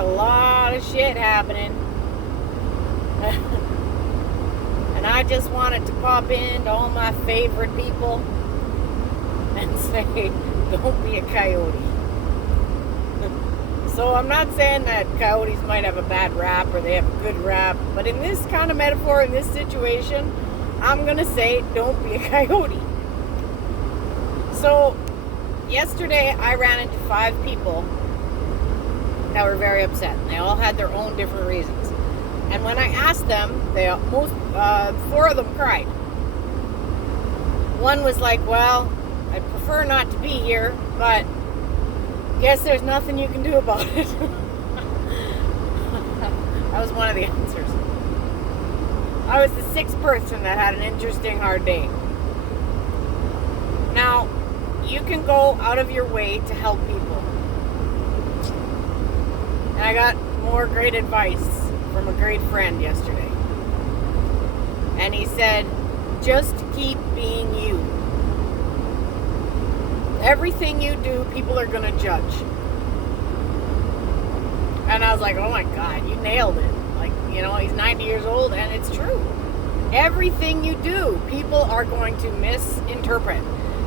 a lot of shit happening. And I just wanted to pop in to all my favorite people and say, don't be a coyote. So I'm not saying that coyotes might have a bad rap or they have a good rap, but in this kind of metaphor, in this situation, I'm going to say, don't be a coyote. So yesterday I ran into 5 people that were very upset. They all had their own different reasons. And when I asked them, 4 of them cried. One was like, well, I'd prefer not to be here, but guess there's nothing you can do about it. That was one of the answers. I was the 6th person that had an interesting hard day. Now, you can go out of your way to help people. And I got more great advice from a great friend yesterday. And he said, just keep being you. Everything you do, people are going to judge. And I was like, oh my God, you nailed it. Like, he's 90 years old, and it's true. Everything you do, people are going to misinterpret.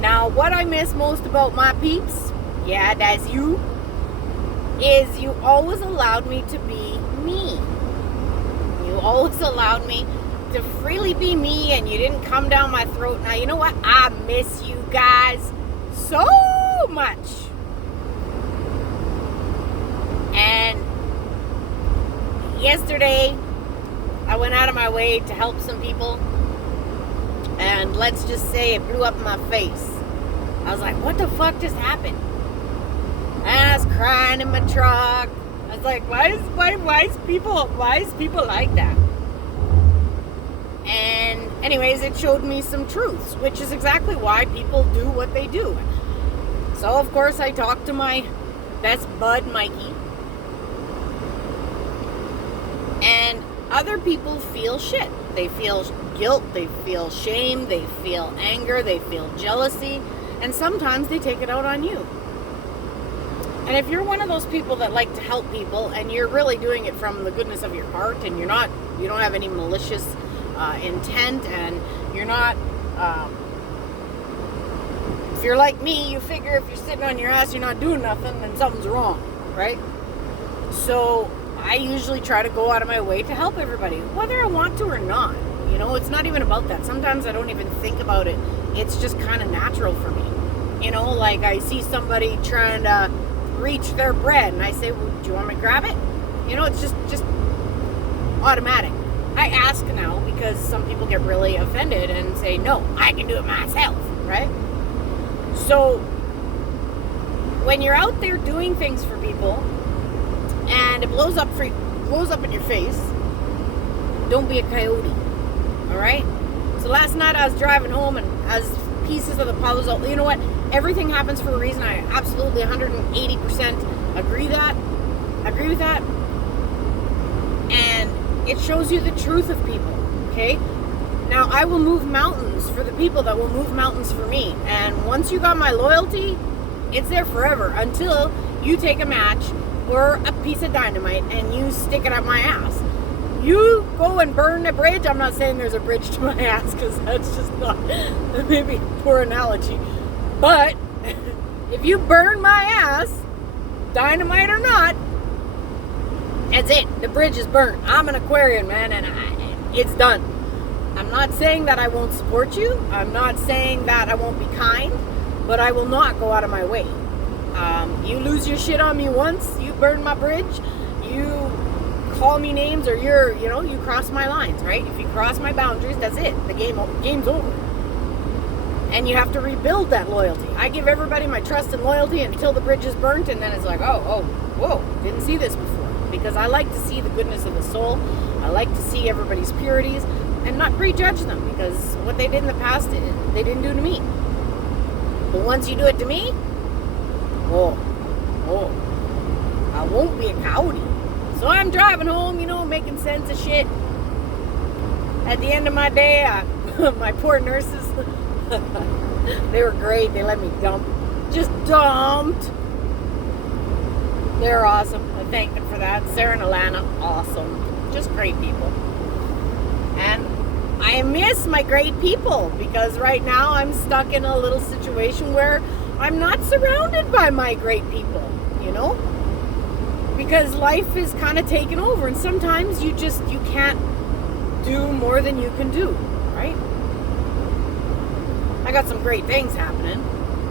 Now, what I miss most about my peeps, yeah, that's you, is you always allowed me to be me. You always allowed me to freely be me, and you didn't come down my throat. Now, you know what? I miss you guys so much. And yesterday I went out of my way to help some people, and let's just say it blew up in my face. I was like, what the fuck just happened? And I was crying in my truck. I was like, why is people like that? And anyways, it showed me some truths, which is exactly why people do what they do. So, of course, I talked to my best bud, Mikey. And other people feel shit. They feel guilt, they feel shame, they feel anger, they feel jealousy, and sometimes they take it out on you. And if you're one of those people that like to help people, and you're really doing it from the goodness of your heart, and you don't have any malicious intent, and you're not, if you're like me, you figure if you're sitting on your ass, you're not doing nothing, then something's wrong, right? So I usually try to go out of my way to help everybody, whether I want to or not. It's not even about that. Sometimes I don't even think about it. It's just kind of natural for me. Like I see somebody trying to reach their bread, and I say, well, do you want me to grab it? It's just automatic. I ask now because some people get really offended and say, no, I can do it myself, right? So when you're out there doing things for people and it blows up in your face, don't be a coyote, all right? So last night I was driving home, and as pieces of the puzzle, you know what? Everything happens for a reason. I absolutely 180% agree with that. And it shows you the truth of people, okay? Now, I will move mountains for the people that will move mountains for me. And once you got my loyalty, it's there forever until you take a match or a piece of dynamite and you stick it up my ass. You go and burn a bridge. I'm not saying there's a bridge to my ass, because that's just not, maybe a poor analogy. But if you burn my ass, dynamite or not, that's it. The bridge is burnt. I'm an Aquarian, man, and it's done. I'm not saying that I won't support you. I'm not saying that I won't be kind, but I will not go out of my way. You lose your shit on me once, you burn my bridge, you call me names, or you cross my lines, right? If you cross my boundaries, that's it. The game's over. And you have to rebuild that loyalty. I give everybody my trust and loyalty until the bridge is burnt, and then it's like, whoa, didn't see this before. Because I like to see the goodness of the soul. I like to see everybody's purities and not prejudge them, because what they did in the past, they didn't do to me. But once you do it to me, I won't be a coyote. So I'm driving home, making sense of shit. At the end of my day, my poor nurses, they were great. They let me dump. Just dumped. They're awesome. I thank them for that. Sarah and Alana, awesome. Just great people. And I miss my great people because right now I'm stuck in a little situation where I'm not surrounded by my great people, you know? Because life is kind of taken over and sometimes you can't do more than you can do, right? I got some great things happening,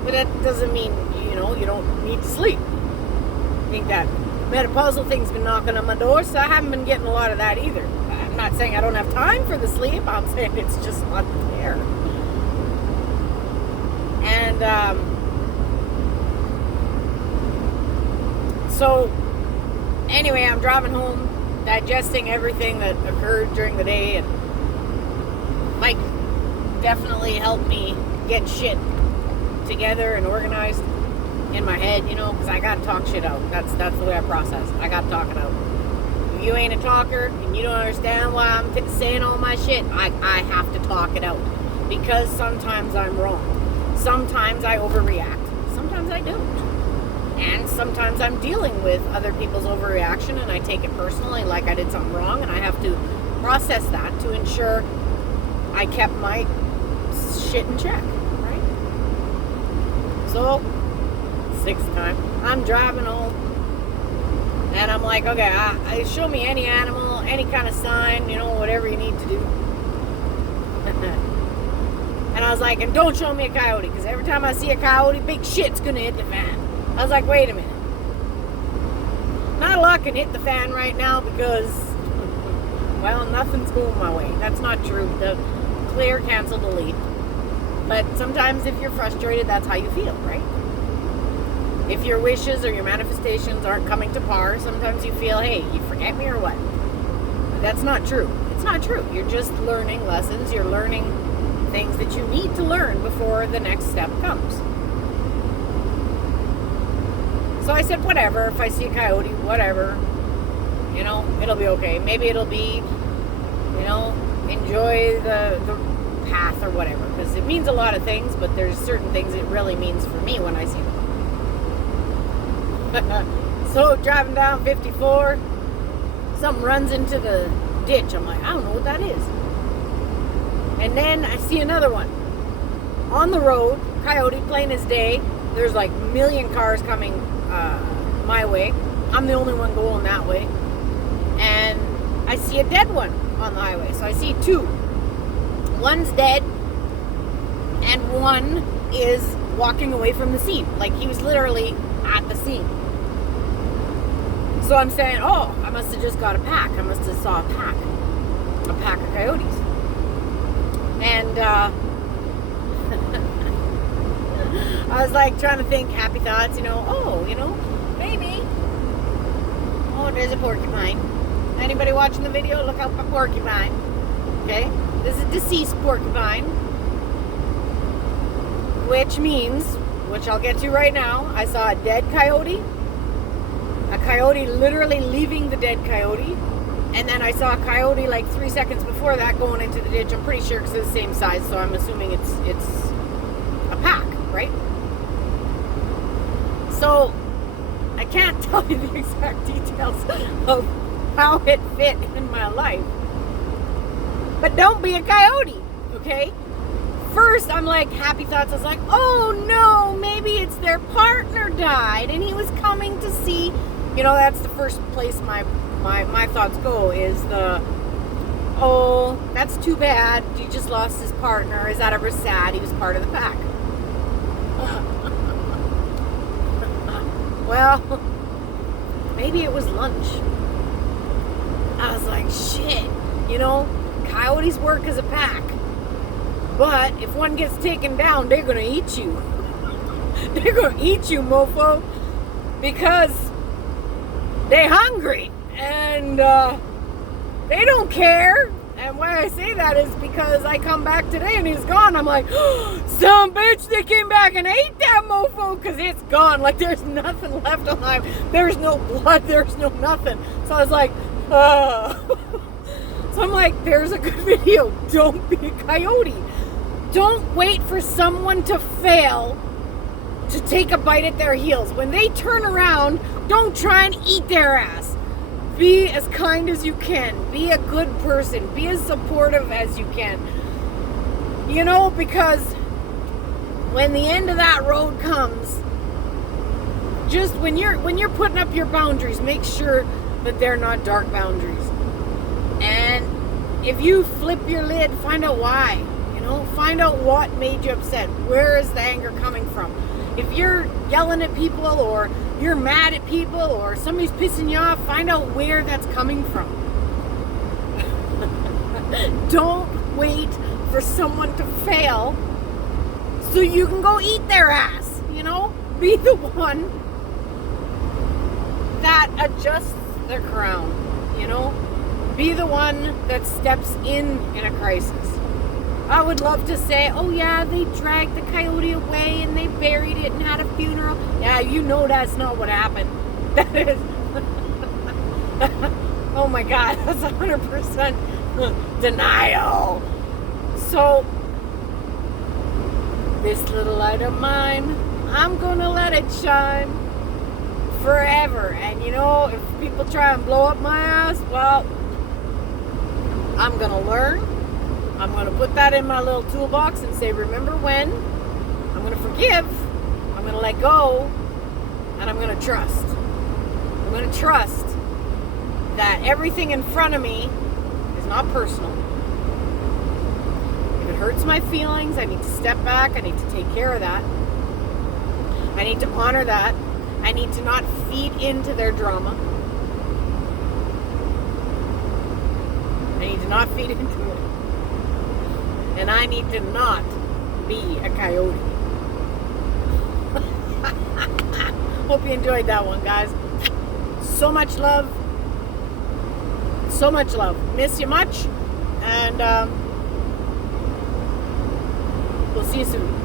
but that doesn't mean, you don't need to sleep. I think that menopausal thing's been knocking on my door, so I haven't been getting a lot of that either. I'm not saying I don't have time for the sleep. I'm saying it's just not there. And so anyway, I'm driving home, digesting everything that occurred during the day, and Mike definitely helped me get shit together and organized in my head, because I gotta talk shit out. That's the way I process. I gotta talk it out. If you ain't a talker and you don't understand why I'm saying all my shit, I have to talk it out. Because sometimes I'm wrong. Sometimes I overreact. Sometimes I don't. And sometimes I'm dealing with other people's overreaction and I take it personally like I did something wrong, and I have to process that to ensure I kept my shit in check, right? So, sixth time, I'm driving home, and I'm like, okay, show me any animal, any kind of sign, whatever you need to do. And I was like, and don't show me a coyote, because every time I see a coyote, big shit's gonna hit the fan. I was like, wait a minute. Not a lot can hit the fan right now because, well, nothing's going my way. That's not true. The clear, cancel, delete. But sometimes if you're frustrated, that's how you feel, right? If your wishes or your manifestations aren't coming to par, sometimes you feel, hey, you forget me or what? That's not true. It's not true. You're just learning lessons. You're learning things that you need to learn before the next step comes. So I said, whatever. If I see a coyote, whatever. It'll be okay. Maybe it'll be, enjoy the path or whatever. Because it means a lot of things, but there's certain things it really means for me when I see them. So driving down 54, something runs into the ditch. I'm like, I don't know what that is. And then I see another one on the road, coyote, plain as day. There's like a million cars coming my way. I'm the only one going that way. And I see a dead one on the highway. So I see two. One's dead and one is walking away from the scene. Like he was literally at the scene. So I'm saying, oh, I must have just got a pack. I must have saw a pack of coyotes. And I was like trying to think happy thoughts, maybe. Oh, there's a porcupine. Anybody watching the video, look out for porcupine. Okay? This is a deceased porcupine. Which means, which I'll get to right now, I saw a dead coyote. A coyote literally leaving the dead coyote. And then I saw a coyote like 3 seconds before that going into the ditch. I'm pretty sure because it's the same size, so I'm assuming it's a pack, right? So I can't tell you the exact details of how it fit in my life. But don't be a coyote, okay? First, I'm like, happy thoughts. I was like, oh no, maybe it's their partner died and he was coming to see. That's the first place my thoughts go is oh, that's too bad. He just lost his partner. Is that ever sad? He was part of the pack. Well, maybe it was lunch. I was like, shit, coyotes work as a pack. But if one gets taken down, they're going to eat you. They're going to eat you, mofo. Because they're hungry. And they don't care. And why I say that is because I come back today and he's gone. I'm like, oh, some bitch, they came back and ate that mofo because it's gone. Like, there's nothing left alive. There's no blood. There's no nothing. So I was like, So I'm like, there's a good video. Don't be a coyote. Don't wait for someone to fail to take a bite at their heels. When they turn around, don't try and eat their ass. Be as kind as you can. Be a good person. Be as supportive as you can. You know, because when the end of that road comes, just when you're putting up your boundaries, make sure that they're not dark boundaries. And if you flip your lid, find out why. You know, find out what made you upset. Where is the anger coming from? If you're yelling at people, or you're mad at people, or somebody's pissing you off, find out where that's coming from. Don't wait for someone to fail so you can go eat their ass. You know, be the one that adjusts their crown. You know, be the one that steps in a crisis. I would love to say, oh yeah, they dragged the coyote away and they buried it and had a funeral. Yeah, you know that's not what happened. That is, oh my God, that's 100% denial. So, this little light of mine, I'm gonna let it shine forever. And you know, if people try and blow up my ass, well, I'm gonna learn. I'm going to put that in my little toolbox and say, remember when? I'm going to forgive. I'm going to let go. And I'm going to trust. I'm going to trust that everything in front of me is not personal. If it hurts my feelings, I need to step back. I need to take care of that. I need to honor that. I need to not feed into their drama. I need to not feed into it. And I need to not be a coyote. Hope you enjoyed that one, guys. So much love. So much love. Miss you much. And we'll see you soon.